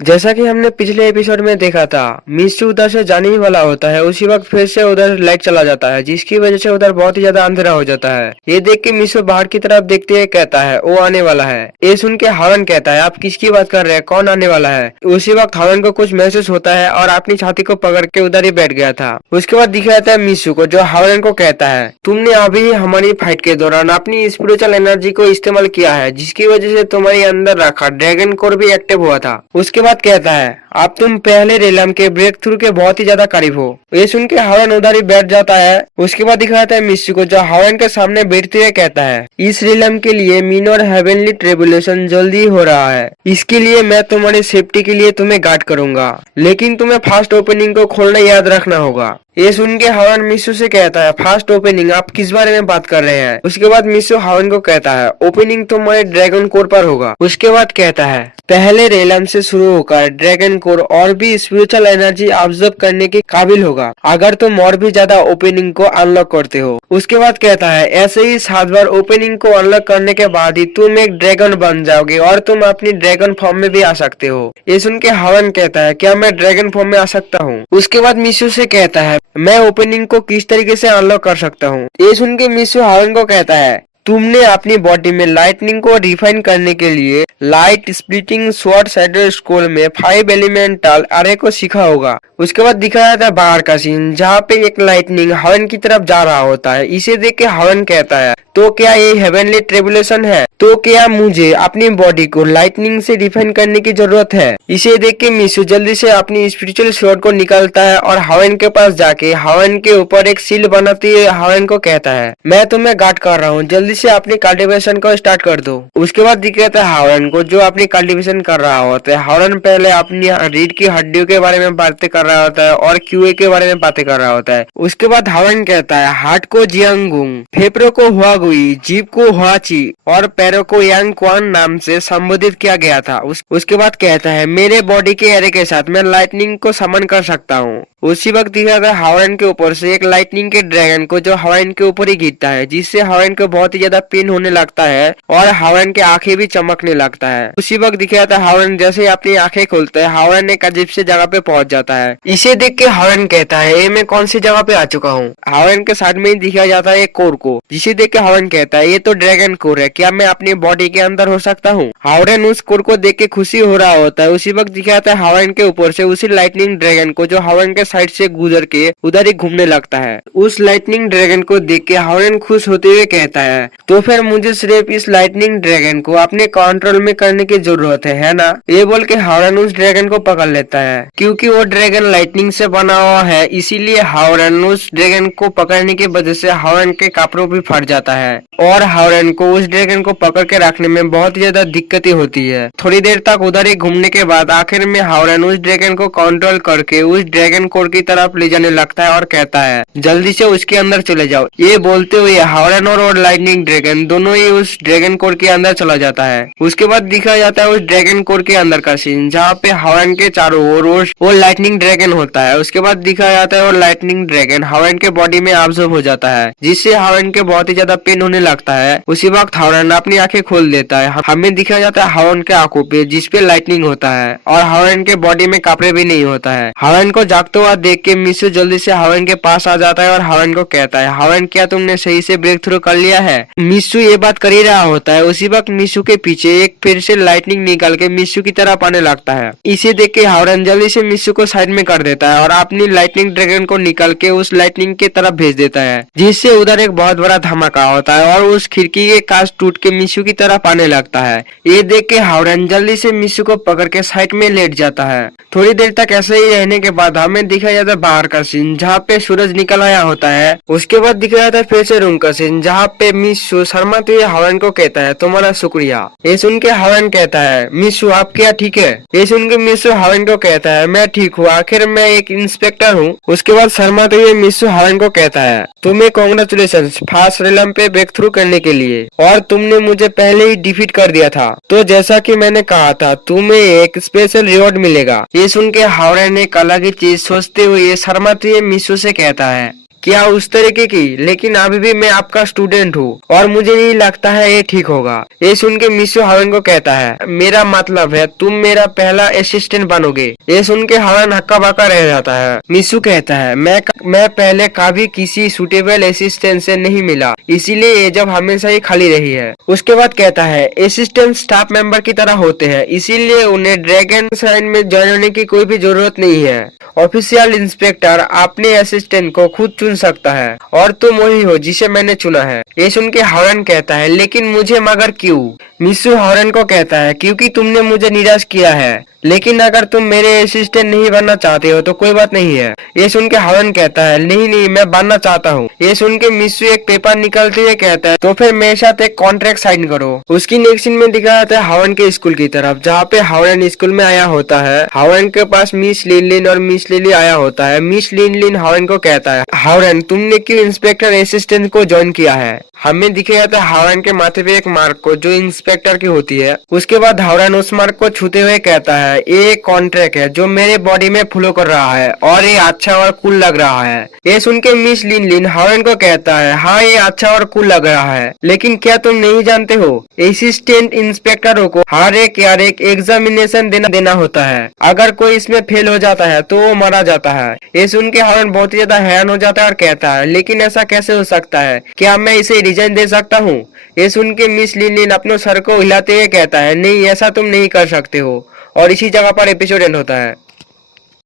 जैसा कि हमने पिछले एपिसोड में देखा था, मिस्सू उधर से जाने ही वाला होता है। उसी वक्त फिर से उधर लाइट चला जाता है, जिसकी वजह से उधर बहुत ही ज्यादा अंधेरा हो जाता है। ये देख के मिस्सू बाहर की तरफ देखते हुए कहता है वो आने वाला है। ये सुन के हॉर्न कहता है आप किसकी बात कर रहे हैं, कौन आने वाला है। उसी वक्त हॉर्न को कुछ महसूस होता है और अपनी छाती को पकड़ के उधर ही बैठ गया था। उसके बाद दिखा जाता है मिस्सू को, जो हॉर्न को कहता है तुमने अभी हमारी फाइट के दौरान अपनी स्पिरिचुअल एनर्जी को इस्तेमाल किया है, जिसकी वजह से तुम्हारे अंदर रखा ड्रैगन कोर भी एक्टिव हुआ था। उसके बाद कहता है अब तुम पहले रेलम के ब्रेक थ्रू के बहुत ही ज्यादा करीब हो। ये सुन के हॉर्न उधर ही बैठ जाता है। उसके बाद दिखाता है मिस्सू को, जो हॉर्न के सामने बैठते हुए कहता है इस रेलम के लिए मिनोर हेवनली ट्रिब्यूलेशन जल्दी हो रहा है। इसके लिए मैं तुम्हारी सेफ्टी के लिए तुम्हें गार्ड करूंगा, लेकिन तुम्हें फास्ट ओपनिंग को खोलना याद रखना होगा। ये सुन के हॉर्न मिस्सू से कहता है फास्ट ओपनिंग, आप किस बारे में बात कर रहे हैं। उसके बाद मिस्सू हॉर्न को कहता है ओपनिंग तुम्हारे ड्रैगन कोर पर होगा। उसके बाद कहता है पहले रेलम से शुरू होकर ड्रैगन कोर और भी स्पिरिचुअल एनर्जी ऑब्जर्व करने के काबिल होगा, अगर तुम और भी ज्यादा ओपनिंग को अनलॉक करते हो। उसके बाद कहता है ऐसे ही 7 बार ओपनिंग को अनलॉक करने के बाद ही तुम एक ड्रैगन बन जाओगे और तुम अपनी ड्रैगन फॉर्म में भी आ सकते हो। ये सुन के हॉर्न कहता है क्या मैं ड्रैगन फॉर्म में आ सकता हूँ। उसके बाद मिस्सू से कहता है मैं ओपनिंग को किस तरीके से अनलॉक कर सकता हूँ। ये सुन के मिस्सू हॉर्न को कहता है तुमने अपनी बॉडी में लाइटनिंग को रिफाइन करने के लिए light splitting short sided scroll में 5 एलिमेंटल अरे को सीखा होगा। उसके बाद दिखाया था बाहर का सीन, जहाँ पे एक लाइटनिंग हवन की तरफ जा रहा होता है। इसे देख के हवन कहता है तो क्या ये हेवनली ट्रिब्यूलेशन है, तो क्या मुझे अपनी बॉडी को लाइटनिंग से रिफाइन करने की जरूरत है। इसे देख के मिस्सू जल्दी से अपनी स्पिरिचुअल स्वॉर्ड को निकालता है और हवन के पास जाके हवन के ऊपर एक सील बनाते हुए हवन को कहता है मैं तुम्हें गार्ड कर रहा हूँ, जल्दी से अपनी कल्टीवेशन को स्टार्ट कर दो। उसके बाद दिखाता है हॉर्न को, जो अपनी कल्टीवेशन कर रहा होता है। हॉर्न पहले अपनी रीढ़ की हड्डियों के बारे में बातें कर रहा होता है और क्यूए के बारे में बातें कर रहा होता है। उसके बाद हॉर्न कहता है हार्ट को जियांगुंग, फेफड़ों को हुआगुई, जीभ को हुआची और पैरों को यांग क्वान नाम से संबोधित किया गया था। उसके बाद कहता है मेरे बॉडी के एरे के साथ मैं लाइटनिंग को समन कर सकता हूँ। उसी वक्त दिखाता है हॉर्न के ऊपर से एक लाइटनिंग के ड्रैगन को, जो हॉर्न के ऊपर ही गिरता है, जिससे हॉर्न को बहुत ही ज्यादा पेन होने लगता है और हॉर्न की आंखें भी चमकने लगता है। उसी वक्त दिखाता है हॉर्न जैसे ही अपनी आंखें खोलता है, हॉर्न एक अजीब से जगह पे पहुंच जाता है। इसे देख के हॉर्न कहता है ये मैं कौन सी जगह पे आ चुका हूँ। हॉर्न के साइड में ही दिखाया जाता है एक कोर को, जिसे देख के हॉर्न कहता है ये तो ड्रैगन कोर है, क्या मैं अपनी बॉडी के अंदर हो सकता हूँ। हॉर्न उस कोर को देख के खुशी हो रहा होता है। उसी वक्त दिखाता है हॉर्न के ऊपर से उसी लाइटनिंग ड्रैगन को, जो हॉर्न के साइड से गुजर के उधर ही घूमने लगता है। उस लाइटनिंग ड्रैगन को देख के हॉर्न खुश होते हुए कहता है तो फिर मुझे सिर्फ इस लाइटनिंग ड्रैगन को अपने कंट्रोल में करने की जरूरत है ना। ये बोल के हॉर्न उस ड्रैगन को पकड़ लेता है। क्योंकि वो ड्रैगन लाइटनिंग से बना हुआ है, इसीलिए हॉर्न उस ड्रैगन को पकड़ने की वजह से हॉर्न के कपड़ों भी फट जाता है और हॉर्न को उस ड्रैगन को पकड़ के रखने में बहुत ज्यादा दिक्कतें होती है। थोड़ी देर तक उधर ही घूमने के बाद आखिर में हॉर्न उस ड्रैगन को कंट्रोल करके उस ड्रैगन कोर की तरफ ले जाने लगता है और कहता है जल्दी से उसके अंदर चले जाओ। ये बोलते हुए हॉर्न और लाइटनिंग ड्रैगन दोनों ही उस ड्रैगन कोर के अंदर चला जाता है। उसके बाद दिखाया जाता है उस ड्रैगन कोर के अंदर का सीन, जहाँ पे हॉर्न के चारों ओर वो लाइटनिंग ड्रैगन होता है। उसके बाद दिखाया जाता है वो लाइटनिंग ड्रैगन हॉर्न के बॉडी में ऑब्जर्व हो जाता है, जिससे हॉर्न के बहुत ही ज्यादा पेन होने लगता है। उसी वक्त हॉर्न अपनी आंखें खोल देता है। हमें दिखाया जाता है हॉर्न के आंखों पे जिसपे लाइटनिंग होता है और हॉर्न के बॉडी में कपड़े भी नहीं होता है। हॉर्न को जागते हुआ देख के मिस्सू जल्दी से हॉर्न के पास आ जाता है और हॉर्न को कहता है हॉर्न क्या तुमने सही से ब्रेक थ्रू कर लिया है। मिस्सू ये बात कर ही रहा होता है। उसी वक्त मिस्सू के पीछे एक फिर से लाइटनिंग निकल के मिस्सू की तरफ आने लगता है। इसे देख के हॉर्न जल्दी से मिस्सू को साइड में कर देता है और अपनी लाइटनिंग ड्रैगन को निकल के उस लाइटनिंग की तरफ भेज देता है, जिससे उधर एक बहुत बड़ा धमाका होता है और उस खिड़की के कांच टूट के मिस्सू की तरफ आने लगता है। ये देख के हॉर्न जल्दी से मिस्सू को पकड़ के साइड में लेट जाता है। थोड़ी देर तक ऐसे ही रहने के बाद हमें दिखाया जाता है बाहर का सीन, जहाँ पे सूरज निकल आया होता है। उसके बाद दिखाया जाता है फिर से रूम का सीन, जहाँ पे मिस्सू शर्माते हुए हॉर्न को कहता है तुम्हारा शुक्रिया। ये सुन के हॉर्न कहता है मिस्सू आप क्या ठीक है। ये सुन के मिस्सू हॉर्न को कहता है मैं ठीक हूँ, आखिर मैं एक इंस्पेक्टर हूँ। उसके बाद शर्माते हुए मिस्सू हॉर्न को कहता है तुम्हें कांग्रेचुलेशन फास्ट रेलम पे ब्रेक थ्रू करने के लिए, और तुमने मुझे पहले ही डिफीट कर दिया था, तो जैसा कि मैंने कहा था तुम्हें एक स्पेशल रिवॉर्ड मिलेगा। ये सुन के हॉर्न एक अलग ही चीज सोचते हुए शर्माते हुए मिस्सू से कहता है क्या उस तरीके की? लेकिन अभी भी मैं आपका स्टूडेंट हूँ और मुझे नहीं लगता है ये ठीक होगा। ये सुन के मिस्यू हावन को कहता है, मेरा मतलब है तुम मेरा पहला असिस्टेंट बनोगे। ये सुन के हावन हक्का बक्का रह जाता है। मिस्यू कहता है, मैं पहले कभी किसी सुटेबल असिस्टेंट से नहीं मिला, इसीलिए ये जब हमेशा ही खाली रही है। उसके बाद कहता है, असिस्टेंट स्टाफ मेंबर की तरह होते हैं, इसीलिए उन्हें ड्रैगन साइन में ज्वाइन होने की कोई भी जरूरत नहीं है। ऑफिशियल इंस्पेक्टर अपने असिस्टेंट को खुद चुन सकता है और तुम वही हो जिसे मैंने चुना है। ये सुन के हॉरन कहता है, लेकिन मुझे मगर क्यों? मिस्यू हॉरन को कहता है, क्योंकि तुमने मुझे निराश किया है, लेकिन अगर तुम मेरे असिस्टेंट नहीं बनना चाहते हो तो कोई बात नहीं है। ये सुन के हॉरन कहता है, नहीं नहीं मैं बनना चाहता हूँ। ये सुन के मिस्यू एक पेपर निकलते हुए कहता है, तो फिर मेरे साथ एक कॉन्ट्रैक्ट साइन करो। उसकी नेक्स्ट सीन में दिखाया जाता है हावन के स्कूल की तरफ, जहाँ पे हावन स्कूल में आया होता है। हावन के पास मिस लिनलिन और मिस लिली आया होता है। मिस लिनलिन हावन को कहता है, हावन तुमने क्यों इंस्पेक्टर असिस्टेंट को ज्वाइन किया है? हमें दिखे जाता है हावन के माथे पे एक मार्क को जो इंस्पेक्टर की होती है। उसके बाद हावन उस मार्क को छूते हुए कहता है, ये कॉन्ट्रैक्ट है जो मेरे बॉडी में फ्लो कर रहा है और ये अच्छा और कूल लग रहा है। ये सुन के मिस लिनलिन हावन को कहता है, हाँ ये अच्छा और कूल लग रहा है, लेकिन क्या तुम नहीं जानते हो असिस्टेंट इंस्पेक्टरों को हर एक एग्जामिनेशन देना होता है। अगर कोई इसमें फेल हो जाता है तो वो मारा जाता है। ये सुन के हावन बहुत ही ज्यादा हैरान हो जाता है और कहता है, लेकिन ऐसा कैसे हो सकता है? क्या मैं इसे रिजाइन दे सकता हूँ? ये सुन के मिस लिनलिन अपने सर को हिलाते हुए कहता है, नहीं ऐसा तुम नहीं कर सकते हो। और इसी जगह पर एपिसोड एंड होता है।